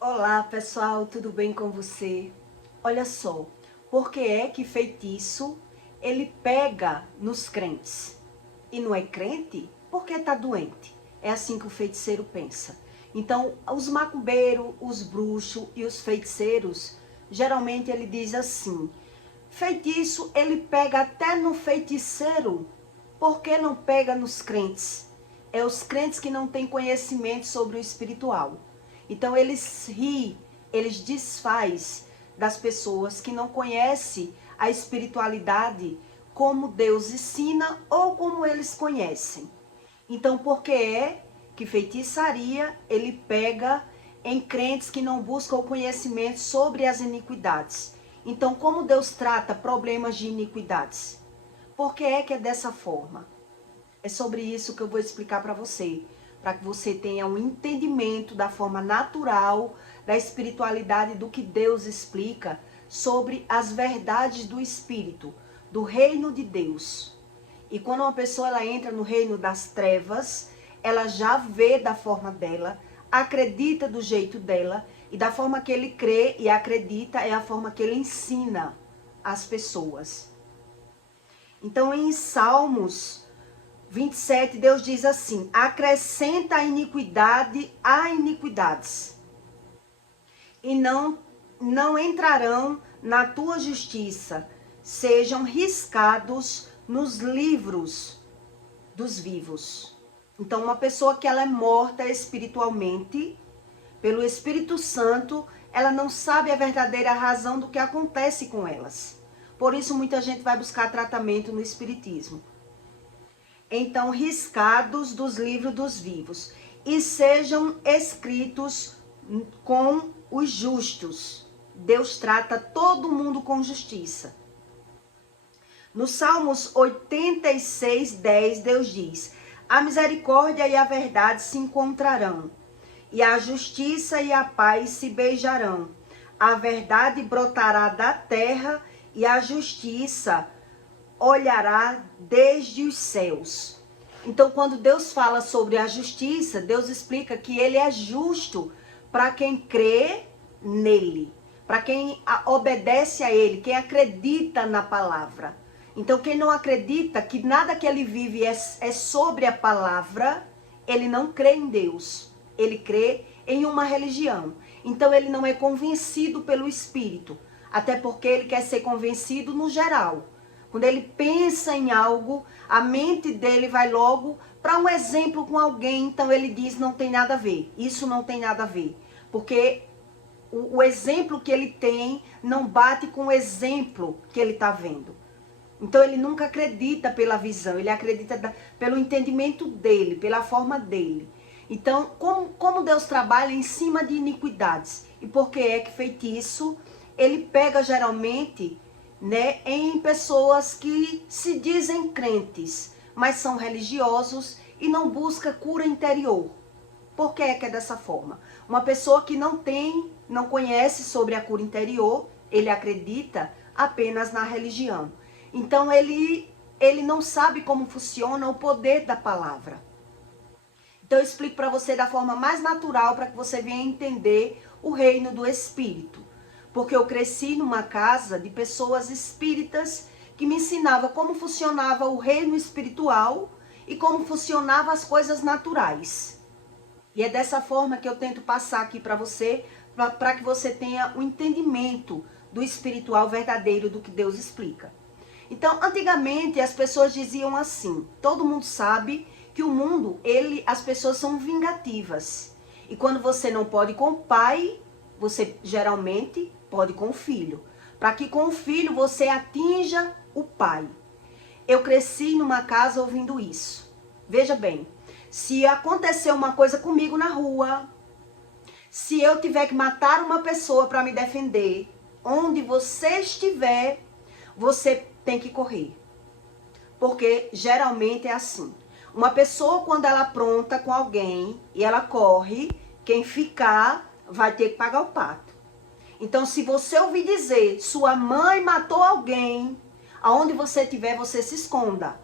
Olá pessoal, tudo bem com você? Olha só, por que é que feitiço ele pega nos crentes? E não é crente porque está doente. É assim que o feiticeiro pensa. Então, os macumbeiros, os bruxos e os feiticeiros, geralmente ele diz assim: feitiço ele pega até no feiticeiro, por que não pega nos crentes? É os crentes que não têm conhecimento sobre o espiritual. Então eles riem, eles desfaz das pessoas que não conhecem a espiritualidade como Deus ensina ou como eles conhecem. Então por que é que feitiçaria ele pega em crentes que não buscam o conhecimento sobre as iniquidades? Então como Deus trata problemas de iniquidades? Por que é dessa forma? É sobre isso que eu vou explicar para que você tenha um entendimento da forma natural da espiritualidade do que Deus explica sobre as verdades do Espírito, do reino de Deus. E quando uma pessoa ela entra no reino das trevas, ela já vê da forma dela, acredita do jeito dela, e da forma que ele crê e acredita é a forma que ele ensina as pessoas. Então em Salmos 27, Deus diz assim: acrescenta a iniquidade a iniquidades, e não entrarão na tua justiça, sejam riscados nos livros dos vivos. Então, uma pessoa que ela é morta espiritualmente, pelo Espírito Santo, ela não sabe a verdadeira razão do que acontece com elas. Por isso, muita gente vai buscar tratamento no espiritismo. Então, riscados dos livros dos vivos, e sejam escritos com os justos. Deus trata todo mundo com justiça. No Salmos 86, 10, Deus diz: a misericórdia e a verdade se encontrarão, e a justiça e a paz se beijarão. A verdade brotará da terra, e a justiça olhará desde os céus. Então, quando Deus fala sobre a justiça, Deus explica que ele é justo para quem crê nele, para quem obedece a ele, quem acredita na palavra. Então, quem não acredita que nada que ele vive é sobre a palavra, ele não crê em Deus, ele crê em uma religião. Então, ele não é convencido pelo Espírito, até porque ele quer ser convencido no geral. Quando ele pensa em algo, a mente dele vai logo para um exemplo com alguém, então ele diz: não tem nada a ver, isso não tem nada a ver. Porque o exemplo que ele tem não bate com o exemplo que ele está vendo. Então ele nunca acredita pela visão, ele acredita pelo entendimento dele, pela forma dele. Então, como Deus trabalha em cima de iniquidades? E por que é que feitiço ele pega geralmente, né, em pessoas que se dizem crentes, mas são religiosos e não busca cura interior. Por que é dessa forma? Uma pessoa que não conhece sobre a cura interior, ele acredita apenas na religião. Então ele não sabe como funciona o poder da palavra. Então eu explico para você da forma mais natural para que você venha entender o reino do Espírito. Porque eu cresci numa casa de pessoas espíritas que me ensinavam como funcionava o reino espiritual e como funcionavam as coisas naturais. E é dessa forma que eu tento passar aqui para você, para que você tenha um entendimento do espiritual verdadeiro do que Deus explica. Então, antigamente as pessoas diziam assim: todo mundo sabe que o mundo, as pessoas são vingativas. E quando você não pode com o pai, você geralmente pode com o filho. Para que com o filho você atinja o pai. Eu cresci numa casa ouvindo isso. Veja bem, se acontecer uma coisa comigo na rua, se eu tiver que matar uma pessoa para me defender, onde você estiver, você tem que correr. Porque geralmente é assim. Uma pessoa, quando ela apronta com alguém e ela corre, quem ficar vai ter que pagar o pato. Então, se você ouvir dizer, sua mãe matou alguém, aonde você estiver, você se esconda.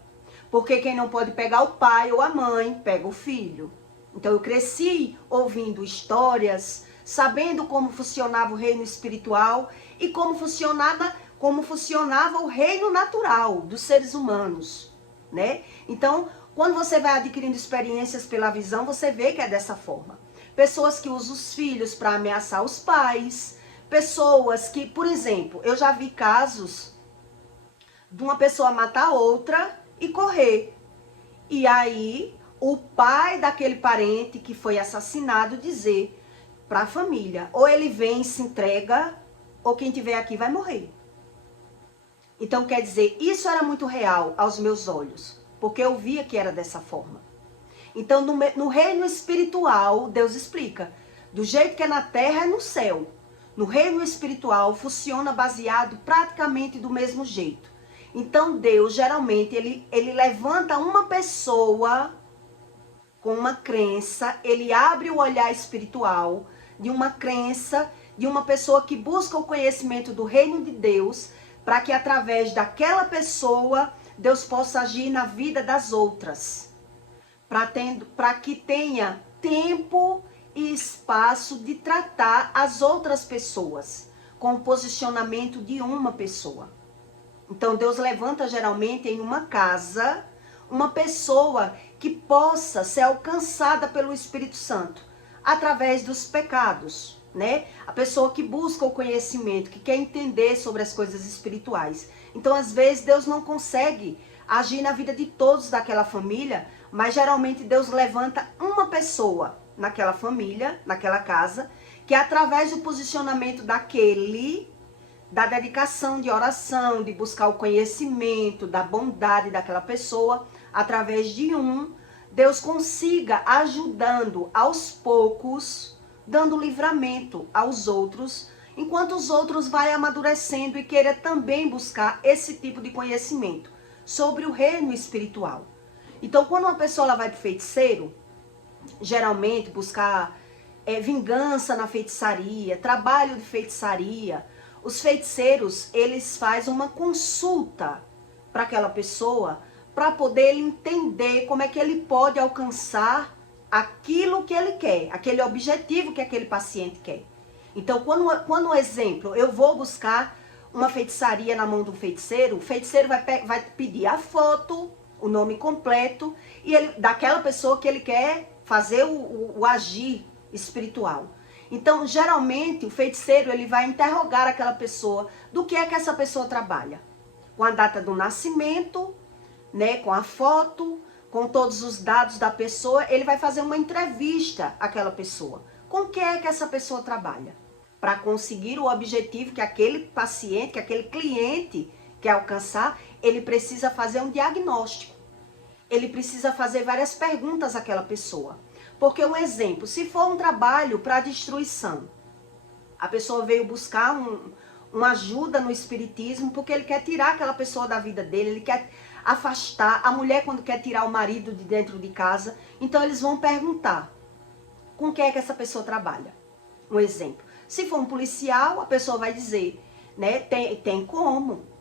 Porque quem não pode pegar o pai ou a mãe, pega o filho. Então, eu cresci ouvindo histórias sabendo como funcionava o reino espiritual e como funcionava o reino natural dos seres humanos, né? Então, quando você vai adquirindo experiências pela visão, você vê que é dessa forma. Pessoas que usam os filhos para ameaçar os pais, pessoas que, por exemplo, eu já vi casos de uma pessoa matar outra e correr. E aí, o pai daquele parente que foi assassinado dizer para a família, ou ele vem e se entrega, ou quem tiver aqui vai morrer. Então, quer dizer, isso era muito real aos meus olhos, porque eu via que era dessa forma. Então, no reino espiritual, Deus explica, do jeito que é na terra, é no céu. No reino espiritual, funciona baseado praticamente do mesmo jeito. Então, Deus, geralmente, ele levanta uma pessoa com uma crença, ele abre o olhar espiritual de uma crença, de uma pessoa que busca o conhecimento do reino de Deus, para que através daquela pessoa, Deus possa agir na vida das outras. Para que tenha tempo e espaço de tratar as outras pessoas, com o posicionamento de uma pessoa. Então, Deus levanta geralmente em uma casa, uma pessoa que possa ser alcançada pelo Espírito Santo, através dos pecados, né? A pessoa que busca o conhecimento, que quer entender sobre as coisas espirituais. Então, às vezes, Deus não consegue agir na vida de todos daquela família, mas geralmente Deus levanta uma pessoa naquela família, naquela casa, que através do posicionamento da dedicação de oração, de buscar o conhecimento, da bondade daquela pessoa, através de Deus consiga ajudando aos poucos, dando livramento aos outros, enquanto os outros vai amadurecendo e queira também buscar esse tipo de conhecimento sobre o reino espiritual. Então, quando uma pessoa ela vai para o feiticeiro, geralmente buscar vingança na feitiçaria, trabalho de feitiçaria, os feiticeiros, eles fazem uma consulta para aquela pessoa, para poder entender como é que ele pode alcançar aquilo que ele quer, aquele objetivo que aquele paciente quer. Então, quando exemplo, eu vou buscar uma feitiçaria na mão do feiticeiro, o feiticeiro vai pedir a foto, o nome completo, e daquela pessoa que ele quer fazer o agir espiritual. Então, geralmente, o feiticeiro ele vai interrogar aquela pessoa do que é que essa pessoa trabalha. Com a data do nascimento, né, com a foto, com todos os dados da pessoa, ele vai fazer uma entrevista àquela pessoa. Com o que é que essa pessoa trabalha? Para conseguir o objetivo que aquele paciente, que aquele cliente quer alcançar, ele precisa fazer um diagnóstico. Ele precisa fazer várias perguntas àquela pessoa. Porque, um exemplo, se for um trabalho para destruição, a pessoa veio buscar uma ajuda no espiritismo, porque ele quer tirar aquela pessoa da vida dele, ele quer afastar. A mulher, quando quer tirar o marido de dentro de casa, então eles vão perguntar com que é que essa pessoa trabalha. Um exemplo. Se for um policial, a pessoa vai dizer, né, tem como.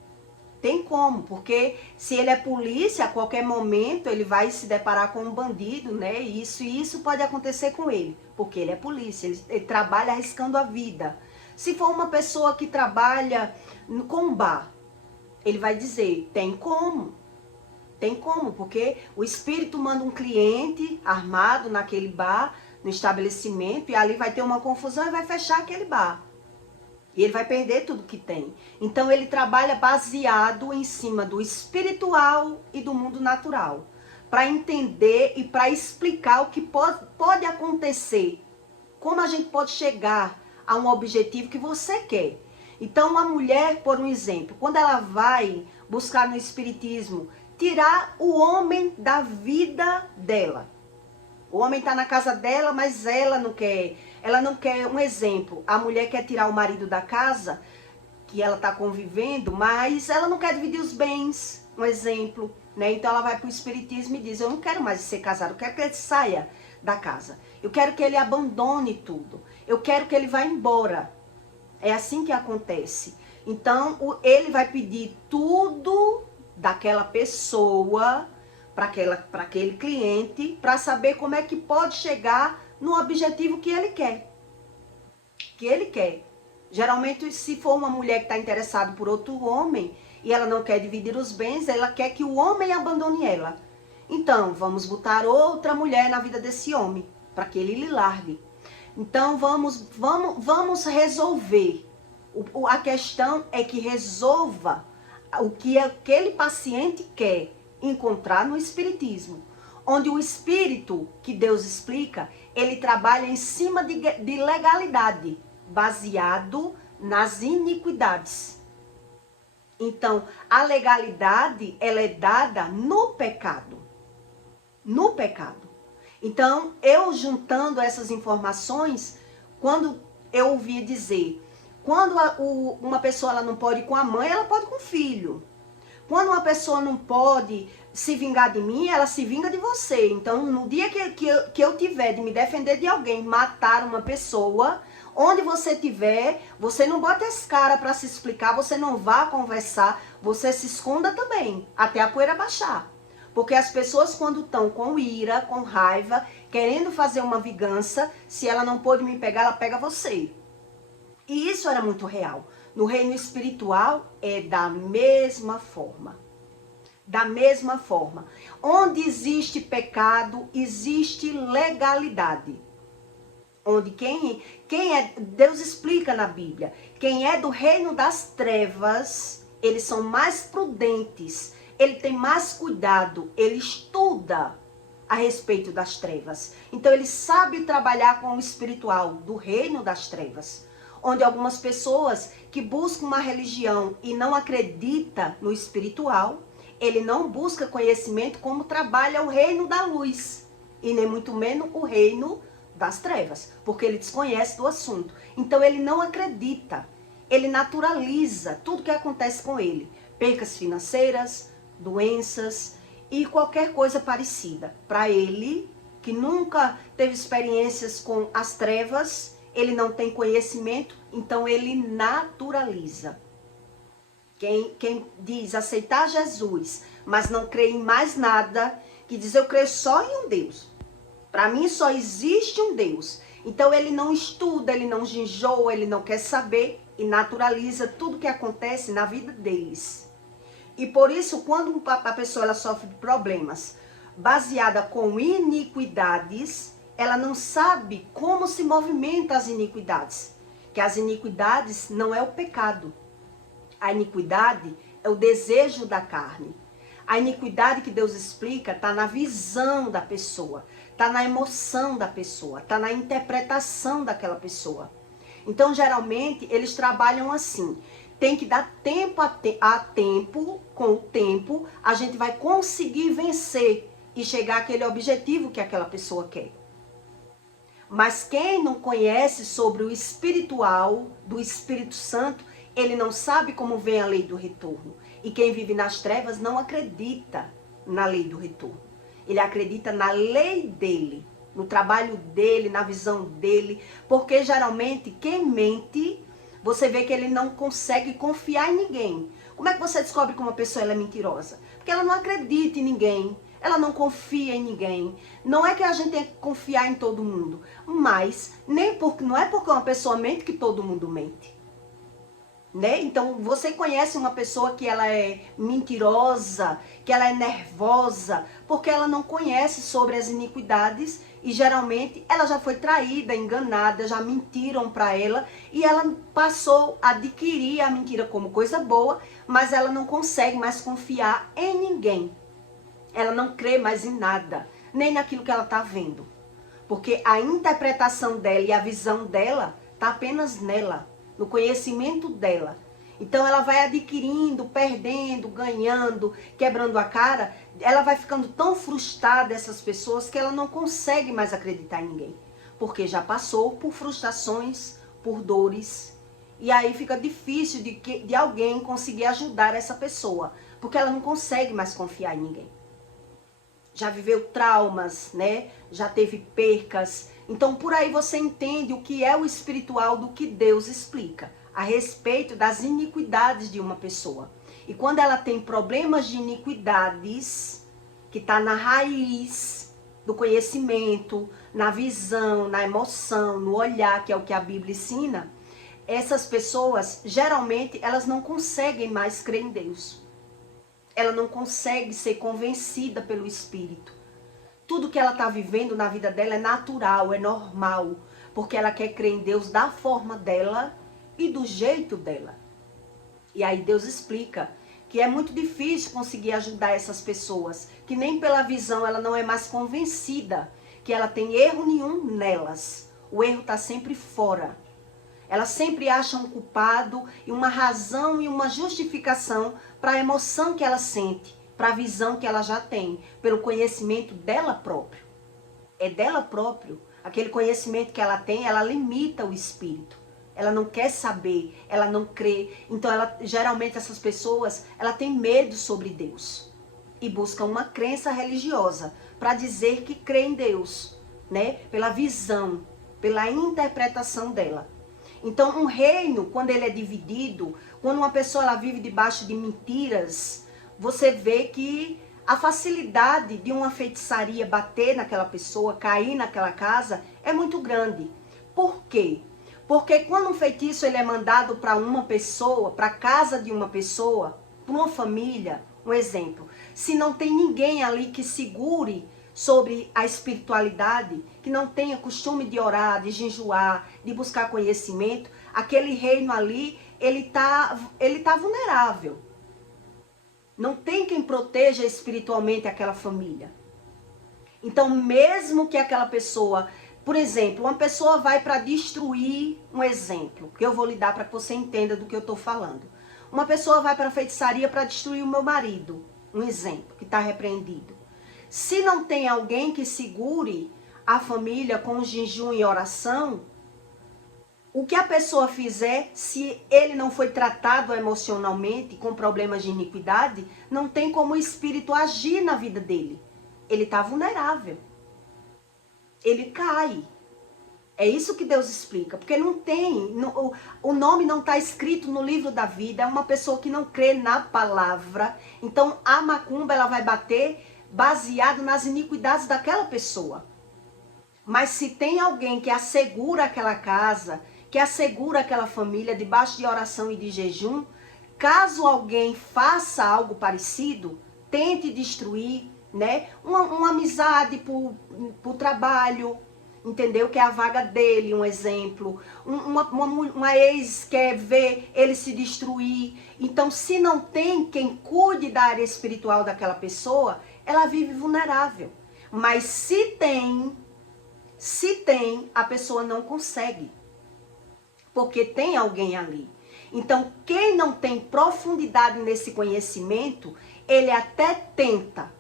Tem como, porque se ele é polícia, a qualquer momento ele vai se deparar com um bandido, né? E isso pode acontecer com ele, porque ele é polícia, ele trabalha arriscando a vida. Se for uma pessoa que trabalha com bar, ele vai dizer, tem como. Tem como, porque o espírito manda um cliente armado naquele bar, no estabelecimento, e ali vai ter uma confusão e vai fechar aquele bar. E ele vai perder tudo que tem. Então ele trabalha baseado em cima do espiritual e do mundo natural. Para entender e para explicar o que pode acontecer. Como a gente pode chegar a um objetivo que você quer. Então uma mulher, por um exemplo, quando ela vai buscar no espiritismo, tirar o homem da vida dela. O homem está na casa dela, mas ela não quer. Ela não quer, um exemplo, a mulher quer tirar o marido da casa, que ela está convivendo, mas ela não quer dividir os bens, um exemplo, né? Então ela vai para o espiritismo e diz, eu não quero mais ser casado, eu quero que ele saia da casa. Eu quero que ele abandone tudo. Eu quero que ele vá embora. É assim que acontece. Então ele vai pedir tudo daquela pessoa para aquele cliente, para saber como é que pode chegar no objetivo que ele quer. que ele quer. Geralmente, se for uma mulher que está interessada por outro homem e ela não quer dividir os bens, ela quer que o homem abandone ela. Então, vamos botar outra mulher na vida desse homem, para que ele lhe largue. Então, vamos resolver. A questão é que resolva o que aquele paciente quer encontrar no espiritismo. Onde o espírito, que Deus explica, ele trabalha em cima de legalidade, baseado nas iniquidades. Então, a legalidade, ela é dada no pecado. No pecado. Então, eu juntando essas informações, quando eu ouvi dizer, quando uma pessoa ela não pode ir com a mãe, ela pode com o filho. Quando uma pessoa não pode se vingar de mim, ela se vinga de você. Então, no dia que eu tiver de me defender de alguém, matar uma pessoa, onde você tiver, você não bota as caras para se explicar, você não vá conversar, você se esconda também, até a poeira baixar. Porque as pessoas quando estão com ira, com raiva, querendo fazer uma vingança, se ela não pôde me pegar, ela pega você. E isso era muito real. No reino espiritual é da mesma forma. Da mesma forma. Onde existe pecado, existe legalidade. Onde quem é, Deus explica na Bíblia, quem é do reino das trevas, eles são mais prudentes, ele tem mais cuidado, ele estuda a respeito das trevas. Então ele sabe trabalhar com o espiritual do reino das trevas. Onde algumas pessoas que buscam uma religião e não acreditam no espiritual, ele não busca conhecimento como trabalha o reino da luz, e nem muito menos o reino das trevas, porque ele desconhece do assunto. Então ele não acredita, ele naturaliza tudo que acontece com ele. Percas financeiras, doenças e qualquer coisa parecida. Para ele, que nunca teve experiências com as trevas, ele não tem conhecimento, então ele naturaliza. Quem diz aceitar Jesus, mas não crê em mais nada, que diz eu creio só em um Deus. Para mim só existe um Deus. Então ele não estuda, ele não jejuou, ele não quer saber e naturaliza tudo que acontece na vida deles. E por isso, quando a pessoa ela sofre de problemas baseada com iniquidades, ela não sabe como se movimenta as iniquidades. Que as iniquidades não é o pecado. A iniquidade é o desejo da carne. A iniquidade que Deus explica está na visão da pessoa, está na emoção da pessoa, está na interpretação daquela pessoa. Então, geralmente, eles trabalham assim. Tem que dar tempo a tempo, com o tempo, a gente vai conseguir vencer e chegar àquele objetivo que aquela pessoa quer. Mas quem não conhece sobre o espiritual, do Espírito Santo, ele não sabe como vem a lei do retorno. E quem vive nas trevas não acredita na lei do retorno. Ele acredita na lei dele, no trabalho dele, na visão dele. Porque geralmente quem mente, você vê que ele não consegue confiar em ninguém. Como é que você descobre que uma pessoa ela é mentirosa? Porque ela não acredita em ninguém. Ela não confia em ninguém. Não é que a gente tem que confiar em todo mundo. Mas não é porque uma pessoa mente que todo mundo mente. Né? Então, você conhece uma pessoa que ela é mentirosa, que ela é nervosa, porque ela não conhece sobre as iniquidades e geralmente ela já foi traída, enganada, já mentiram para ela e ela passou a adquirir a mentira como coisa boa, mas ela não consegue mais confiar em ninguém. Ela não crê mais em nada, nem naquilo que ela está vendo. Porque a interpretação dela e a visão dela está apenas nela, no conhecimento dela. Então ela vai adquirindo, perdendo, ganhando, quebrando a cara. Ela vai ficando tão frustrada, essas pessoas, que ela não consegue mais acreditar em ninguém. Porque já passou por frustrações, por dores. E aí fica difícil de alguém conseguir ajudar essa pessoa. Porque ela não consegue mais confiar em ninguém. Já viveu traumas, né? Já teve percas. Então, por aí você entende o que é o espiritual do que Deus explica a respeito das iniquidades de uma pessoa. E quando ela tem problemas de iniquidades, que está na raiz do conhecimento, na visão, na emoção, no olhar, que é o que a Bíblia ensina, essas pessoas, geralmente, elas não conseguem mais crer em Deus. Ela não consegue ser convencida pelo Espírito. Tudo que ela está vivendo na vida dela é natural, é normal, porque ela quer crer em Deus da forma dela e do jeito dela. E aí Deus explica que é muito difícil conseguir ajudar essas pessoas, que nem pela visão ela não é mais convencida que ela tem erro nenhum nelas. O erro está sempre fora. Elas sempre acham um culpado e uma razão e uma justificação para a emoção que ela sente, para a visão que ela já tem, pelo conhecimento dela próprio. É dela próprio. Aquele conhecimento que ela tem, ela limita o espírito. Ela não quer saber, ela não crê. Então, geralmente essas pessoas, ela tem medo sobre Deus. E buscam uma crença religiosa para dizer que crê em Deus, né? Pela visão, pela interpretação dela. Então, um reino, quando ele é dividido, quando uma pessoa ela vive debaixo de mentiras, você vê que a facilidade de uma feitiçaria bater naquela pessoa, cair naquela casa, é muito grande. Por quê? Porque quando um feitiço ele é mandado para uma pessoa, para a casa de uma pessoa, para uma família, um exemplo, se não tem ninguém ali que segure sobre a espiritualidade, que não tenha costume de orar, de jejuar, de buscar conhecimento, aquele reino ali, ele tá vulnerável. Não tem quem proteja espiritualmente aquela família. Então, mesmo que aquela pessoa, por exemplo, uma pessoa vai para destruir, um exemplo, que eu vou lhe dar para que você entenda do que eu estou falando. Uma pessoa vai para a feitiçaria para destruir o meu marido, um exemplo, que está repreendido. Se não tem alguém que segure a família com jejum e oração, o que a pessoa fizer, se ele não foi tratado emocionalmente com problemas de iniquidade, não tem como o espírito agir na vida dele. Ele está vulnerável. Ele cai. É isso que Deus explica. Porque não tem, o nome não está escrito no livro da vida. É uma pessoa que não crê na palavra. Então a macumba ela vai bater baseado nas iniquidades daquela pessoa. Mas se tem alguém que assegura aquela casa, que assegura aquela família debaixo de oração e de jejum, caso alguém faça algo parecido, tente destruir, né? Uma amizade por trabalho, entendeu? Que é a vaga dele, um exemplo. Uma ex quer ver ele se destruir. Então, se não tem quem cuide da área espiritual daquela pessoa, ela vive vulnerável. Mas se tem, a pessoa não consegue. Porque tem alguém ali. Então, quem não tem profundidade nesse conhecimento, ele até tenta,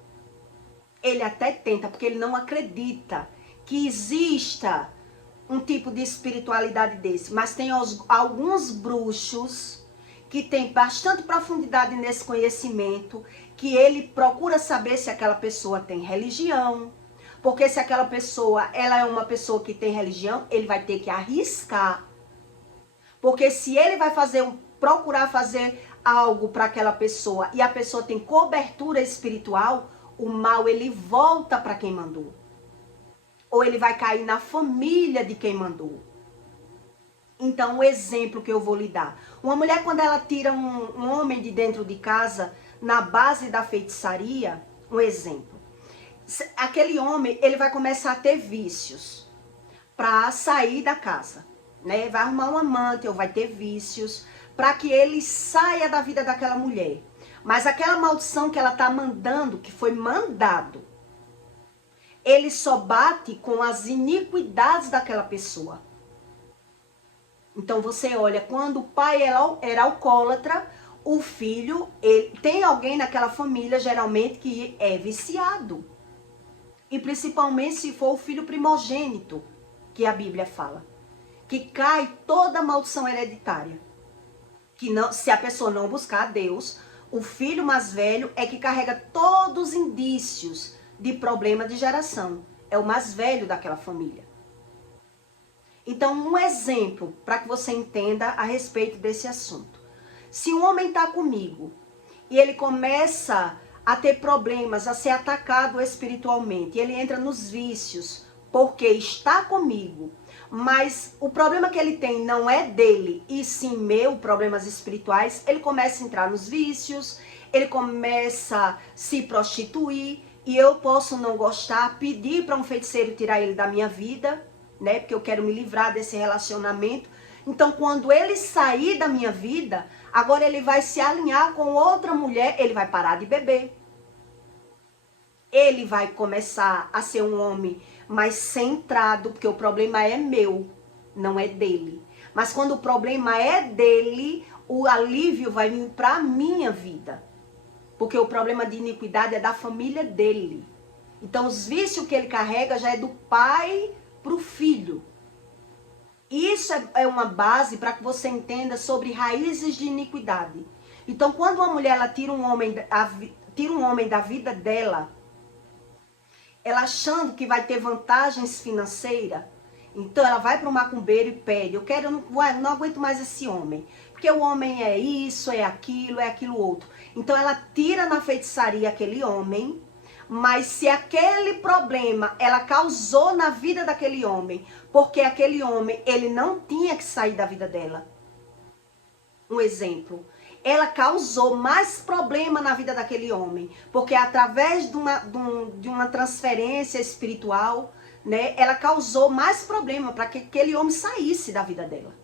porque ele não acredita que exista um tipo de espiritualidade desse. Mas tem alguns bruxos que têm bastante profundidade nesse conhecimento, que ele procura saber se aquela pessoa tem religião. Porque se aquela pessoa ela é uma pessoa que tem religião, ele vai ter que arriscar. Porque se ele vai procurar fazer algo para aquela pessoa e a pessoa tem cobertura espiritual, o mal ele volta para quem mandou. Ou ele vai cair na família de quem mandou. Então, o exemplo que eu vou lhe dar. Uma mulher, quando ela tira um homem de dentro de casa, na base da feitiçaria, um exemplo. Aquele homem, ele vai começar a ter vícios para sair da casa. Né? Vai arrumar um amante ou vai ter vícios para que ele saia da vida daquela mulher. Mas aquela maldição que ela está mandando, que foi mandado, ele só bate com as iniquidades daquela pessoa. Então você olha, quando o pai era alcoólatra, o filho, tem alguém naquela família geralmente que é viciado. E principalmente se for o filho primogênito, que a Bíblia fala. Que cai toda a maldição hereditária. Que não, se a pessoa não buscar a Deus, o filho mais velho é que carrega todos os indícios de problema de geração. É o mais velho daquela família. Então, um exemplo para que você entenda a respeito desse assunto. Se um homem está comigo e ele começa a ter problemas, a ser atacado espiritualmente, e ele entra nos vícios, porque está comigo, mas o problema que ele tem não é dele, e sim meu, problemas espirituais, ele começa a entrar nos vícios, ele começa a se prostituir, e eu posso não gostar, pedir para um feiticeiro tirar ele da minha vida, né? Porque eu quero me livrar desse relacionamento. Então, quando ele sair da minha vida, agora ele vai se alinhar com outra mulher, ele vai parar de beber. Ele vai começar a ser um homem mais centrado, porque o problema é meu, não é dele. Mas quando o problema é dele, o alívio vai vir para a minha vida. Porque o problema de iniquidade é da família dele. Então, os vícios que ele carrega já é do pai para o filho. Isso é uma base para que você entenda sobre raízes de iniquidade. Então, quando uma mulher ela tira um homem da vida dela, ela achando que vai ter vantagens financeiras, então ela vai para o macumbeiro e pede, eu não aguento mais esse homem, porque o homem é isso, é aquilo outro. Então ela tira na feitiçaria aquele homem, mas se aquele problema ela causou na vida daquele homem, porque aquele homem, ele não tinha que sair da vida dela. Um exemplo, ela causou mais problema na vida daquele homem, porque através de uma transferência espiritual, né, ela causou mais problema para que aquele homem saísse da vida dela.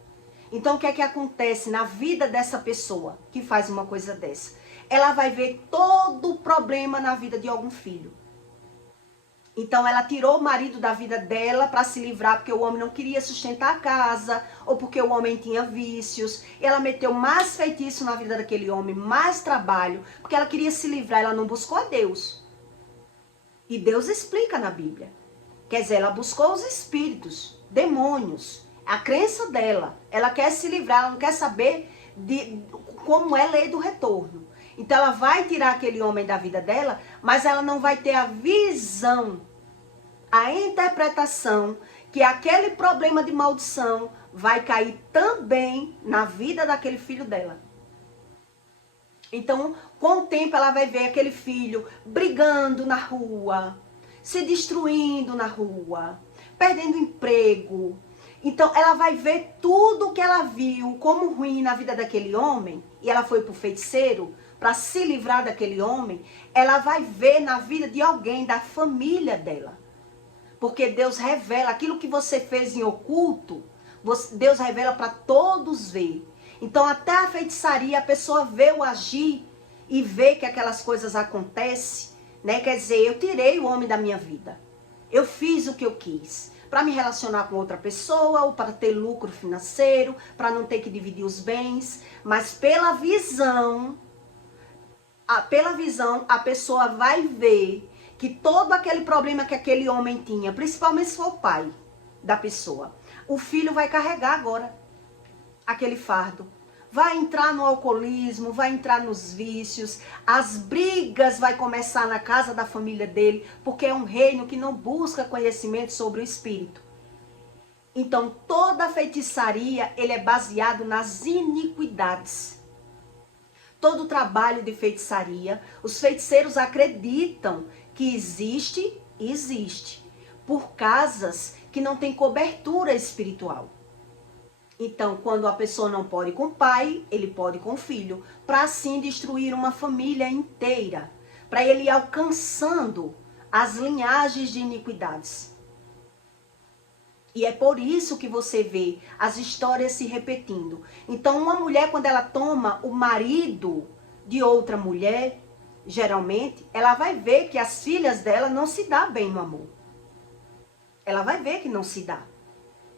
Então o que é que acontece na vida dessa pessoa que faz uma coisa dessa? Ela vai ver todo o problema na vida de algum filho. Então ela tirou o marido da vida dela para se livrar, porque o homem não queria sustentar a casa, ou porque o homem tinha vícios. Ela meteu mais feitiço na vida daquele homem, mais trabalho, porque ela queria se livrar, ela não buscou a Deus. E Deus explica na Bíblia. Quer dizer, ela buscou os espíritos, demônios, a crença dela. Ela quer se livrar, ela não quer saber de como é a lei do retorno. Então ela vai tirar aquele homem da vida dela, mas ela não vai ter a visão, a interpretação que aquele problema de maldição vai cair também na vida daquele filho dela. Então, com o tempo ela vai ver aquele filho brigando na rua, se destruindo na rua, perdendo emprego. Então ela vai ver tudo que ela viu como ruim na vida daquele homem, e ela foi pro feiticeiro para se livrar daquele homem, ela vai ver na vida de alguém, da família dela. Porque Deus revela aquilo que você fez em oculto, Deus revela para todos ver. Então até a feitiçaria, a pessoa vê o agir e vê que aquelas coisas acontecem, né? Quer dizer, eu tirei o homem da minha vida. Eu fiz o que eu quis. Para me relacionar com outra pessoa, ou para ter lucro financeiro, para não ter que dividir os bens. Mas pela visão, a pessoa vai ver que todo aquele problema que aquele homem tinha, principalmente se for o pai da pessoa, o filho vai carregar agora aquele fardo. Vai entrar no alcoolismo, vai entrar nos vícios, as brigas vai começar na casa da família dele, porque é um reino que não busca conhecimento sobre o espírito. Então toda a feitiçaria, ele é baseado nas iniquidades. Todo o trabalho de feitiçaria, os feiticeiros acreditam que existe, por casas que não tem cobertura espiritual. Então, quando a pessoa não pode com o pai, ele pode com o filho, para assim destruir uma família inteira, para ele ir alcançando as linhagens de iniquidades. E é por isso que você vê as histórias se repetindo. Então, uma mulher, quando ela toma o marido de outra mulher, geralmente, ela vai ver que as filhas dela não se dão bem no amor. Ela vai ver que não se dá.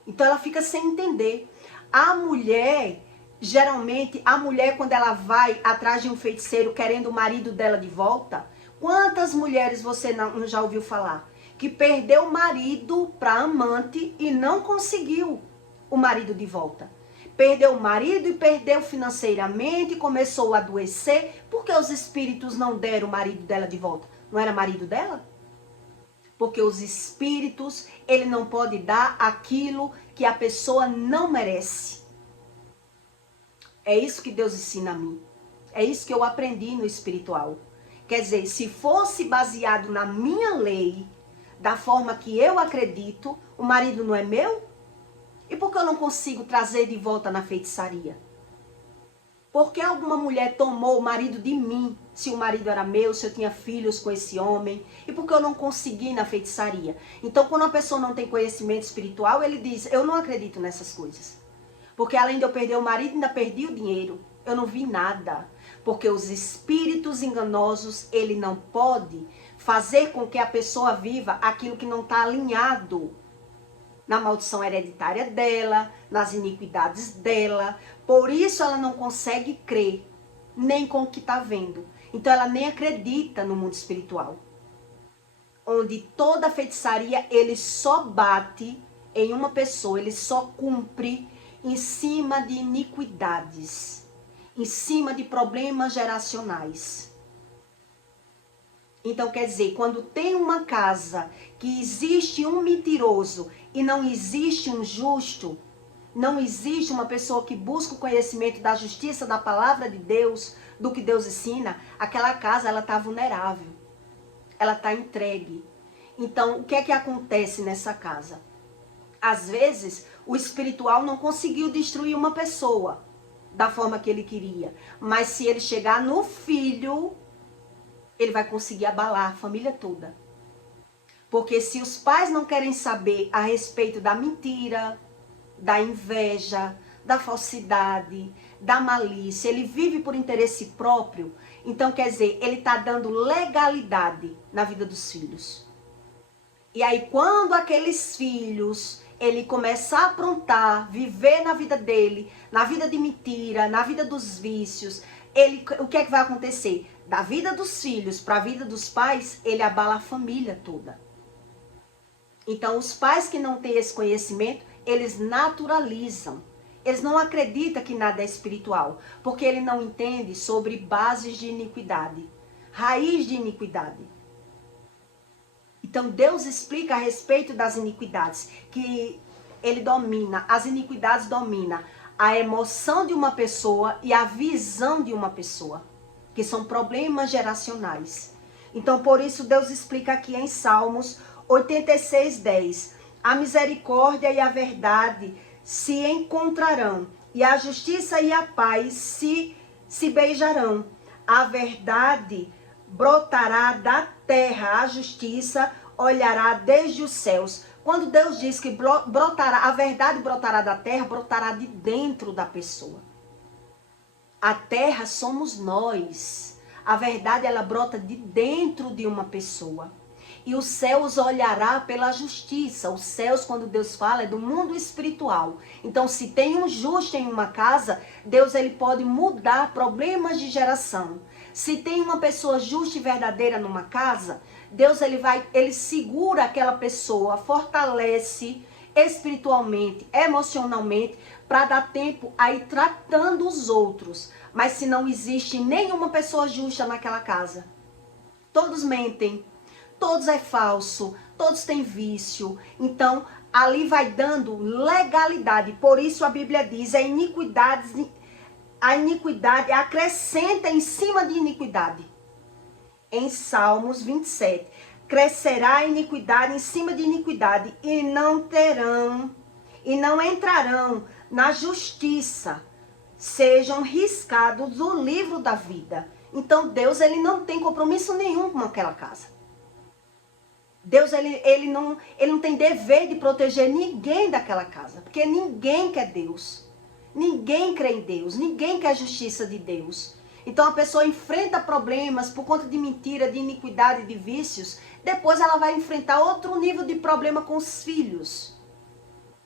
Então, ela fica sem entender. A mulher, geralmente, a mulher, quando ela vai atrás de um feiticeiro querendo o marido dela de volta, quantas mulheres você não já ouviu falar? Que perdeu o marido para amante e não conseguiu o marido de volta. Perdeu o marido e perdeu financeiramente, começou a adoecer, porque os espíritos não deram o marido dela de volta. Não era marido dela? Porque os espíritos, ele não pode dar aquilo que a pessoa não merece. É isso que Deus ensina a mim. É isso que eu aprendi no espiritual. Quer dizer, se fosse baseado na minha lei, da forma que eu acredito, o marido não é meu? E por que eu não consigo trazer de volta na feitiçaria? Por que alguma mulher tomou o marido de mim, se o marido era meu, se eu tinha filhos com esse homem? E por que eu não consegui na feitiçaria? Então, quando a pessoa não tem conhecimento espiritual, ele diz, eu não acredito nessas coisas. Porque além de eu perder o marido, ainda perdi o dinheiro. Eu não vi nada. Porque os espíritos enganosos, ele não pode fazer com que a pessoa viva aquilo que não está alinhado na maldição hereditária dela, nas iniquidades dela. Por isso ela não consegue crer, nem com o que está vendo. Então ela nem acredita no mundo espiritual. Onde toda feitiçaria, ele só bate em uma pessoa, ele só cumpre em cima de iniquidades, em cima de problemas geracionais. Então, quer dizer, quando tem uma casa que existe um mentiroso e não existe um justo, não existe uma pessoa que busca o conhecimento da justiça, da palavra de Deus, do que Deus ensina, aquela casa, ela está vulnerável. Ela está entregue. Então, o que é que acontece nessa casa? Às vezes, o espiritual não conseguiu destruir uma pessoa da forma que ele queria. Mas se ele chegar no filho, ele vai conseguir abalar a família toda. Porque se os pais não querem saber a respeito da mentira, da inveja, da falsidade, da malícia, ele vive por interesse próprio, então quer dizer, ele está dando legalidade na vida dos filhos. E aí quando aqueles filhos, ele começar a aprontar, viver na vida dele, na vida de mentira, na vida dos vícios, o que é que vai acontecer? Da vida dos filhos para a vida dos pais, ele abala a família toda. Então, os pais que não têm esse conhecimento, eles naturalizam. Eles não acreditam que nada é espiritual, porque ele não entende sobre bases de iniquidade, raiz de iniquidade. Então, Deus explica a respeito das iniquidades, que ele domina, as iniquidades dominam a emoção de uma pessoa e a visão de uma pessoa, que são problemas geracionais. Então, por isso, Deus explica aqui em Salmos 86:10. A misericórdia e a verdade se encontrarão, e a justiça e a paz se beijarão. A verdade brotará da terra, a justiça olhará desde os céus. Quando Deus diz que brotará, a verdade brotará da terra, brotará de dentro da pessoa. A terra somos nós. A verdade, ela brota de dentro de uma pessoa. E os céus olhará pela justiça. Os céus, quando Deus fala, é do mundo espiritual. Então, se tem um justo em uma casa, Deus ele pode mudar problemas de geração. Se tem uma pessoa justa e verdadeira numa casa, Deus ele segura aquela pessoa, fortalece espiritualmente, emocionalmente, para dar tempo a ir tratando os outros. Mas se não existe nenhuma pessoa justa naquela casa, todos mentem, todos é falso, todos têm vício. Então, ali vai dando legalidade. Por isso a Bíblia diz, a iniquidade acrescenta em cima de iniquidade. Em Salmos 27, crescerá a iniquidade em cima de iniquidade, e não entrarão na justiça, sejam riscados do livro da vida. Então Deus ele não tem compromisso nenhum com aquela casa. Deus ele não tem dever de proteger ninguém daquela casa, porque ninguém quer Deus. Ninguém crê em Deus, ninguém quer a justiça de Deus. Então a pessoa enfrenta problemas por conta de mentira, de iniquidade, de vícios. Depois ela vai enfrentar outro nível de problema com os filhos.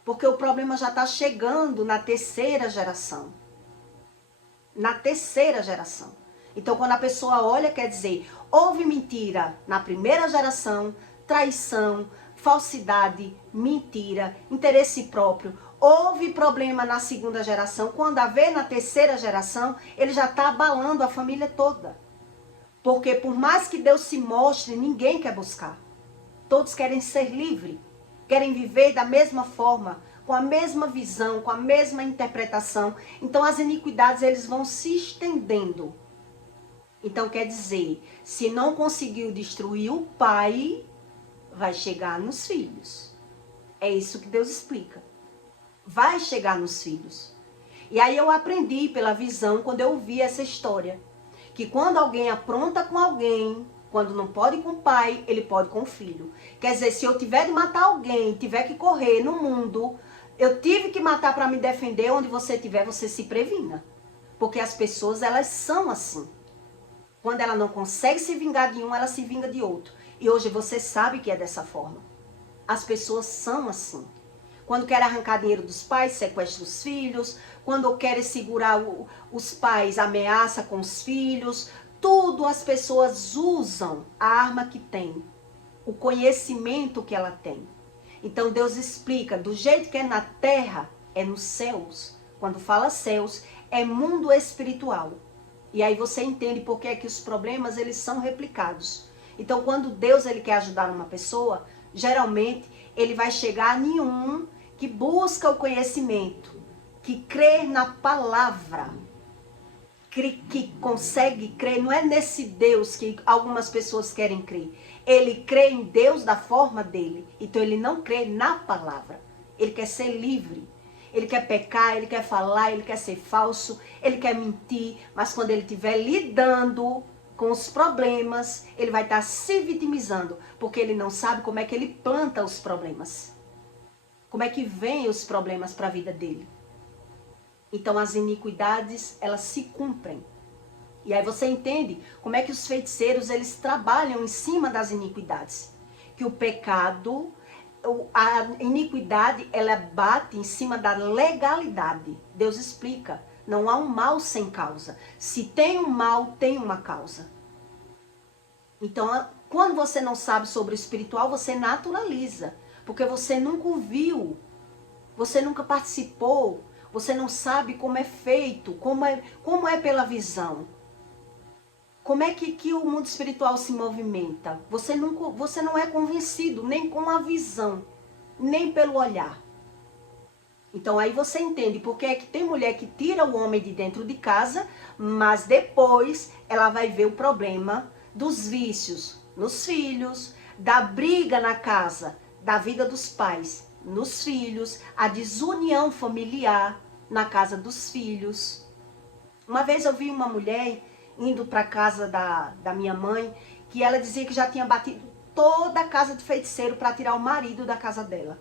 Porque o problema já está chegando na terceira geração. Na terceira geração. Então quando a pessoa olha, quer dizer, houve mentira na primeira geração, traição, falsidade, mentira, interesse próprio. Houve problema na segunda geração. Quando haver na terceira geração, ele já está abalando a família toda. Porque por mais que Deus se mostre, ninguém quer buscar. Todos querem ser livres. Querem viver da mesma forma, com a mesma visão, com a mesma interpretação. Então as iniquidades eles vão se estendendo. Então quer dizer, se não conseguiu destruir o pai, vai chegar nos filhos. É isso que Deus explica. Vai chegar nos filhos. E aí eu aprendi pela visão, quando eu ouvi essa história, que quando alguém apronta com alguém, quando não pode com o pai, ele pode com o filho. Quer dizer, se eu tiver de matar alguém, tiver que correr no mundo, eu tive que matar para me defender, onde você estiver, você se previna. Porque as pessoas, elas são assim. Quando ela não consegue se vingar de um, ela se vinga de outro. E hoje você sabe que é dessa forma. As pessoas são assim. Quando querem arrancar dinheiro dos pais, sequestra os filhos. Quando querem segurar os pais, ameaça com os filhos. Tudo as pessoas usam a arma que tem. O conhecimento que ela tem. Então Deus explica, do jeito que é na terra, é nos céus. Quando fala céus, é mundo espiritual. E aí você entende por que é que os problemas, eles são replicados. Então quando Deus, ele quer ajudar uma pessoa, geralmente ele vai chegar a nenhum que busca o conhecimento, que crê na palavra, que consegue crer. Não é nesse Deus que algumas pessoas querem crer. Ele crê em Deus da forma dele. Então ele não crê na palavra. Ele quer ser livre. Ele quer pecar, ele quer falar, ele quer ser falso, ele quer mentir. Mas quando ele estiver lidando com os problemas, ele vai estar se vitimizando. Porque ele não sabe como é que ele planta os problemas. Como é que vem os problemas para a vida dele. Então as iniquidades, elas se cumprem. E aí você entende como é que os feiticeiros, eles trabalham em cima das iniquidades. Que o pecado, a iniquidade, ela bate em cima da legalidade. Deus explica, não há um mal sem causa. Se tem um mal, tem uma causa. Então, quando você não sabe sobre o espiritual, você naturaliza. Porque você nunca ouviu, você nunca participou, você não sabe como é feito, como é pela visão. Como é que o mundo espiritual se movimenta? Você não é convencido nem com a visão, nem pelo olhar. Então aí você entende porque é que tem mulher que tira o homem de dentro de casa, mas depois ela vai ver o problema dos vícios nos filhos, da briga na casa, da vida dos pais nos filhos, a desunião familiar na casa dos filhos. Uma vez eu vi uma mulher indo para a casa da minha mãe, que ela dizia que já tinha batido toda a casa de feiticeiro para tirar o marido da casa dela.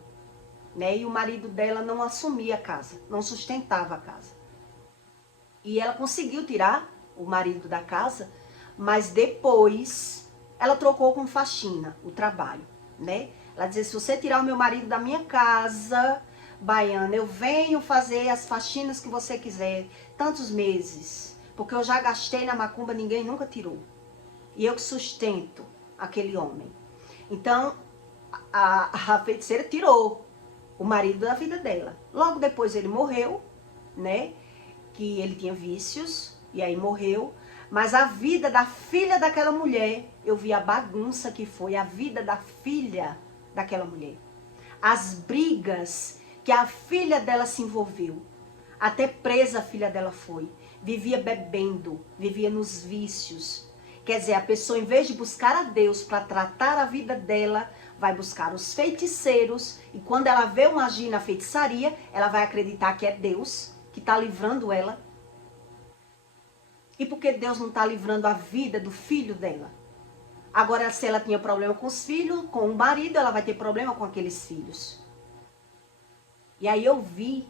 Né? E o marido dela não assumia a casa, não sustentava a casa. E ela conseguiu tirar o marido da casa, mas depois ela trocou com faxina, o trabalho. Né? Ela dizia, se você tirar o meu marido da minha casa, baiana, eu venho fazer as faxinas que você quiser, tantos meses. Porque eu já gastei na macumba, ninguém nunca tirou. E eu que sustento aquele homem. Então, a feiticeira tirou o marido da vida dela. Logo depois ele morreu, né? Que ele tinha vícios, e aí morreu. Mas a vida da filha daquela mulher, eu vi a bagunça que foi a vida da filha daquela mulher. As brigas que a filha dela se envolveu. Até presa a filha dela foi. Vivia bebendo, vivia nos vícios. Quer dizer, a pessoa, em vez de buscar a Deus para tratar a vida dela, vai buscar os feiticeiros. E quando ela vê um agir na feitiçaria, ela vai acreditar que é Deus que está livrando ela. E por que Deus não está livrando a vida do filho dela? Agora, se ela tinha problema com os filhos, com o marido, ela vai ter problema com aqueles filhos. E aí eu vi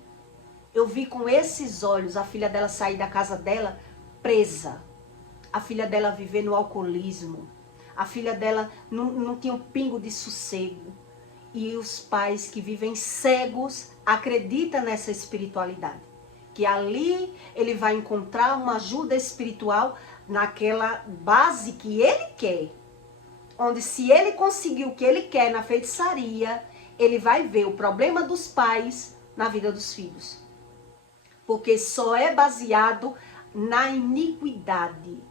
com esses olhos a filha dela sair da casa dela presa. A filha dela viver no alcoolismo. A filha dela não tinha um pingo de sossego. E os pais que vivem cegos acreditam nessa espiritualidade. Que ali ele vai encontrar uma ajuda espiritual naquela base que ele quer. Onde se ele conseguir o que ele quer na feitiçaria, ele vai ver o problema dos pais na vida dos filhos. Porque só é baseado na iniquidade,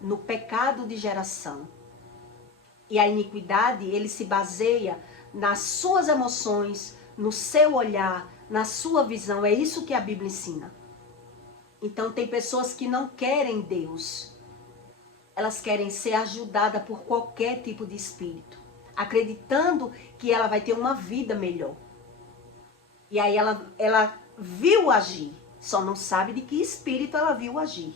no pecado de geração. E a iniquidade, ele se baseia nas suas emoções, no seu olhar, na sua visão. É isso que a Bíblia ensina. Então tem pessoas que não querem Deus. Elas querem ser ajudadas por qualquer tipo de espírito. acreditando que ela vai ter uma vida melhor. E aí ela viu agir, só não sabe de que espírito ela viu agir.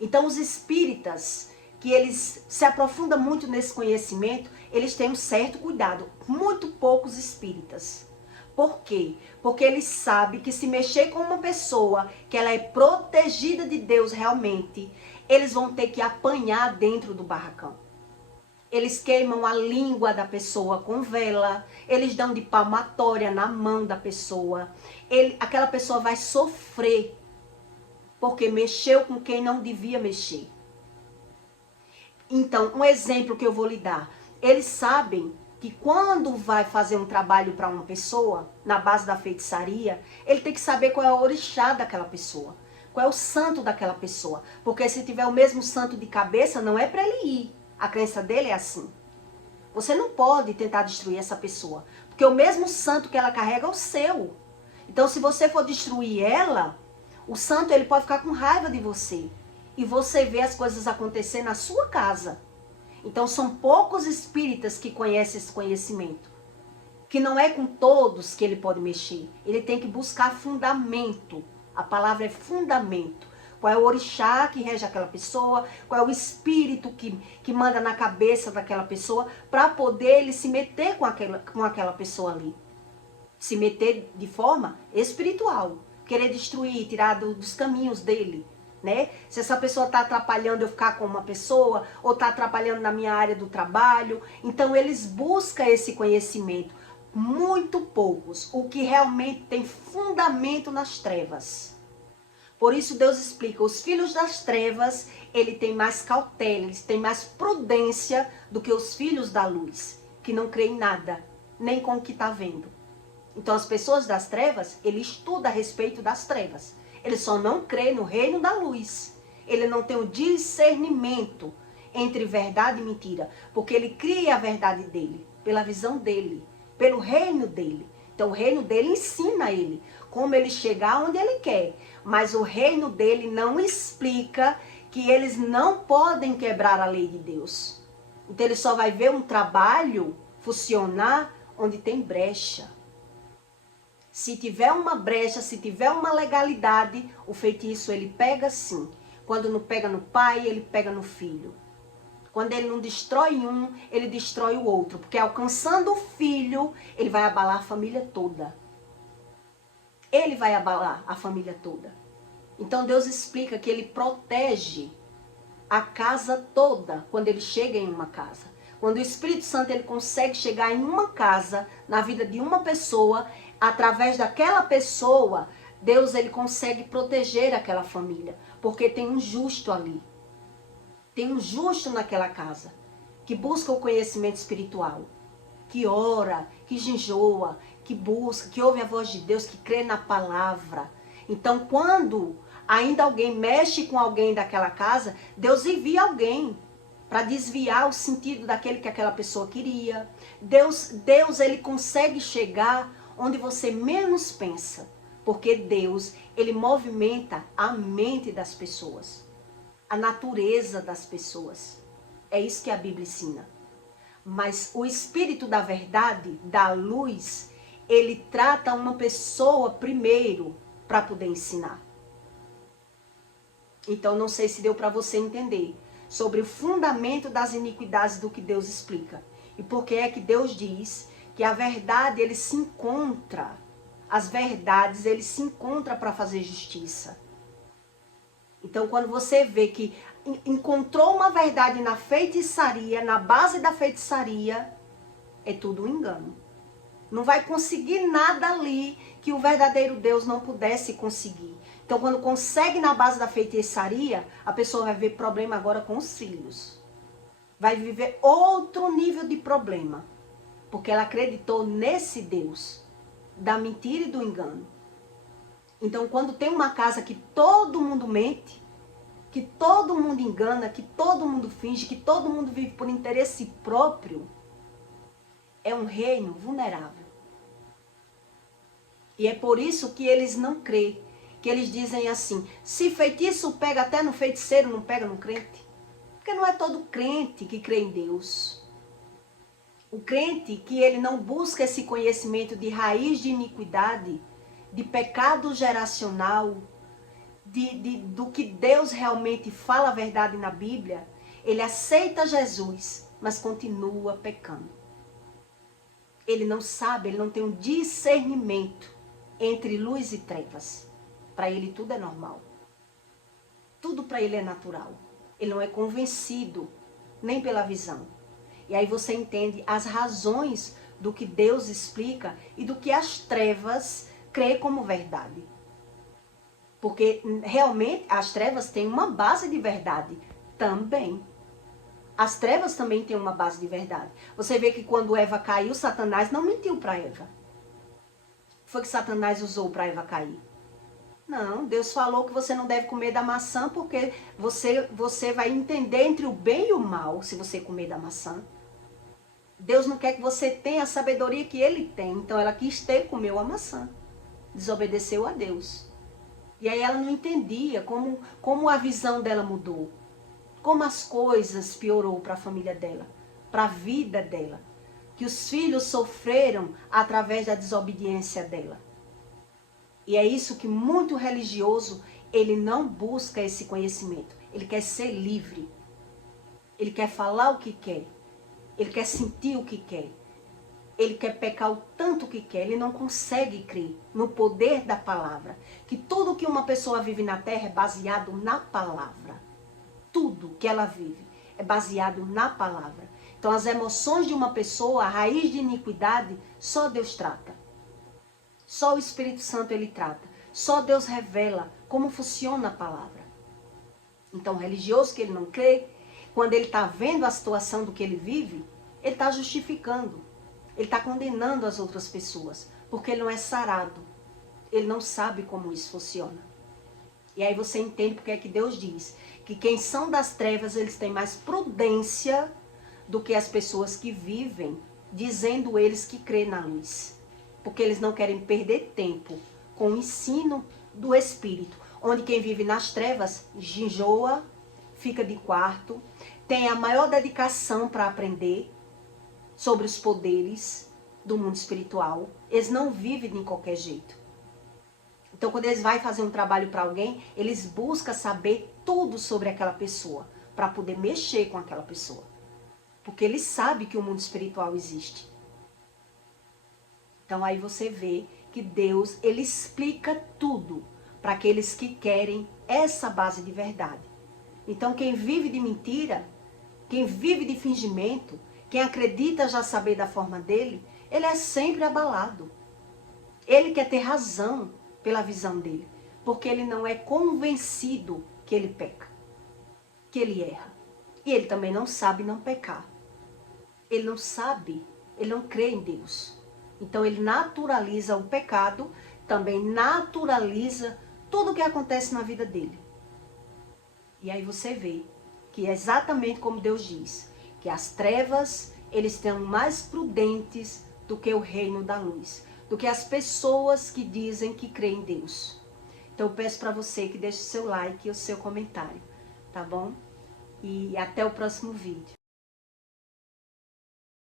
Então os espíritas, que eles se aprofundam muito nesse conhecimento, eles têm um certo cuidado. Muito poucos espíritas. Por quê? Porque eles sabem que se mexer com uma pessoa, que ela é protegida de Deus realmente, eles vão ter que apanhar dentro do barracão. Eles queimam a língua da pessoa com vela, eles dão de palmatória na mão da pessoa. Aquela pessoa vai sofrer, porque mexeu com quem não devia mexer. Então, um exemplo que eu vou lhe dar. Eles sabem que quando vai fazer um trabalho para uma pessoa, na base da feitiçaria, ele tem que saber qual é o orixá daquela pessoa. Qual é o santo daquela pessoa. Porque se tiver o mesmo santo de cabeça, não é para ele ir. A crença dele é assim. Você não pode tentar destruir essa pessoa. Porque o mesmo santo que ela carrega é o seu. Então, se você for destruir ela, o santo ele pode ficar com raiva de você. E você vê as coisas acontecer na sua casa. Então, são poucos espíritas que conhecem esse conhecimento. Que não é com todos que ele pode mexer. Ele tem que buscar fundamento. A palavra é fundamento. Qual é o orixá que rege aquela pessoa, qual é o espírito que manda na cabeça daquela pessoa, para poder ele se meter com aquela pessoa ali. Se meter de forma espiritual. Querer destruir, tirar dos caminhos dele. Né? Se essa pessoa está atrapalhando eu ficar com uma pessoa, ou está atrapalhando na minha área do trabalho, então eles buscam esse conhecimento. Muito poucos, o que realmente tem fundamento nas trevas. Por isso Deus explica, os filhos das trevas, ele tem mais cautela, eles têm mais prudência do que os filhos da luz, que não creem em nada, nem com o que está vendo. Então as pessoas das trevas, ele estuda a respeito das trevas. Ele só não crê no reino da luz. Ele não tem o discernimento entre verdade e mentira. Porque ele cria a verdade dele, pela visão dele, pelo reino dele. Então o reino dele ensina ele como ele chegar onde ele quer. Mas o reino dele não explica que eles não podem quebrar a lei de Deus. Então ele só vai ver um trabalho funcionar onde tem brecha. Se tiver uma brecha, se tiver uma legalidade, o feitiço ele pega sim. Quando não pega no pai, ele pega no filho. Quando ele não destrói um, ele destrói o outro. Porque alcançando o filho, ele vai abalar a família toda. Ele vai abalar a família toda. Então Deus explica que ele protege a casa toda quando ele chega em uma casa. Quando o Espírito Santo ele consegue chegar em uma casa, na vida de uma pessoa, através daquela pessoa, Deus ele consegue proteger aquela família. Porque tem um justo ali. Tem um justo naquela casa. Que busca o conhecimento espiritual. Que ora, que jejua, que busca, que ouve a voz de Deus, que crê na palavra. Então quando ainda alguém mexe com alguém daquela casa, Deus envia alguém para desviar o sentido daquele que aquela pessoa queria. Deus ele consegue chegar onde você menos pensa. Porque Deus, ele movimenta a mente das pessoas. A natureza das pessoas. É isso que a Bíblia ensina. Mas o Espírito da verdade, da luz, ele trata uma pessoa primeiro para poder ensinar. Então não sei se deu para você entender sobre o fundamento das iniquidades do que Deus explica. E por que é que Deus diz que a verdade ele se encontra, as verdades ele se encontra para fazer justiça. Então quando você vê que encontrou uma verdade na feitiçaria, na base da feitiçaria, é tudo um engano. Não vai conseguir nada ali que o verdadeiro Deus não pudesse conseguir. Então quando consegue na base da feitiçaria, a pessoa vai ver problema agora com os filhos. Vai viver outro nível de problema. Porque ela acreditou nesse Deus da mentira e do engano. Então quando tem uma casa que todo mundo mente, que todo mundo engana, que todo mundo finge, que todo mundo vive por interesse próprio, é um reino vulnerável. E é por isso que eles não creem, que eles dizem assim, se feitiço pega até no feiticeiro, não pega no crente. Porque não é todo crente que crê em Deus. O crente que ele não busca esse conhecimento de raiz de iniquidade, de pecado geracional, do que Deus realmente fala a verdade na Bíblia, ele aceita Jesus, mas continua pecando. Ele não sabe, ele não tem um discernimento entre luz e trevas. Para ele tudo é normal. Tudo para ele é natural. Ele não é convencido nem pela visão. E aí você entende as razões do que Deus explica e do que as trevas crê como verdade. Porque realmente as trevas têm uma base de verdade também. As trevas também têm uma base de verdade. Você vê que quando Eva caiu, Satanás não mentiu para Eva. Foi que Satanás usou para Eva cair. Não, Deus falou que você não deve comer da maçã porque você vai entender entre o bem e o mal se você comer da maçã. Deus não quer que você tenha a sabedoria que ele tem. Então ela quis ter e comeu a maçã. Desobedeceu a Deus. E aí ela não entendia como a visão dela mudou. Como as coisas piorou para a família dela, para a vida dela. Que os filhos sofreram através da desobediência dela. E é isso que muito religioso, ele não busca esse conhecimento. Ele quer ser livre. Ele quer falar o que quer. Ele quer sentir o que quer. Ele quer pecar o tanto que quer. Ele não consegue crer no poder da palavra. Que tudo que uma pessoa vive na terra é baseado na palavra. Tudo que ela vive é baseado na palavra. Então as emoções de uma pessoa, a raiz de iniquidade, só Deus trata. Só o Espírito Santo ele trata. Só Deus revela como funciona a palavra. Então o religioso que ele não crê, quando ele está vendo a situação do que ele vive, ele está justificando. Ele está condenando as outras pessoas. Porque ele não é sarado. Ele não sabe como isso funciona. E aí você entende porque é que Deus diz que quem são das trevas, eles têm mais prudência do que as pessoas que vivem, dizendo eles que crê na luz. Porque eles não querem perder tempo com o ensino do Espírito. Onde quem vive nas trevas, enjoa, fica de quarto, tem a maior dedicação para aprender sobre os poderes do mundo espiritual. Eles não vivem de qualquer jeito. Então, quando eles vão fazer um trabalho para alguém, eles buscam saber tudo sobre aquela pessoa, para poder mexer com aquela pessoa. Porque eles sabem que o mundo espiritual existe. Então, aí você vê que Deus, ele explica tudo para aqueles que querem essa base de verdade. Então, quem vive de mentira, quem vive de fingimento, quem acredita já saber da forma dele, ele é sempre abalado. Ele quer ter razão pela visão dele, porque ele não é convencido que ele peca, que ele erra. E ele também não sabe não pecar. Ele não sabe, ele não crê em Deus. Então ele naturaliza o pecado, também naturaliza tudo o que acontece na vida dele. E aí você vê que é exatamente como Deus diz, que as trevas, eles estão mais prudentes do que o reino da luz, do que as pessoas que dizem que creem em Deus. Então eu peço para você que deixe o seu like e o seu comentário, tá bom? E até o próximo vídeo.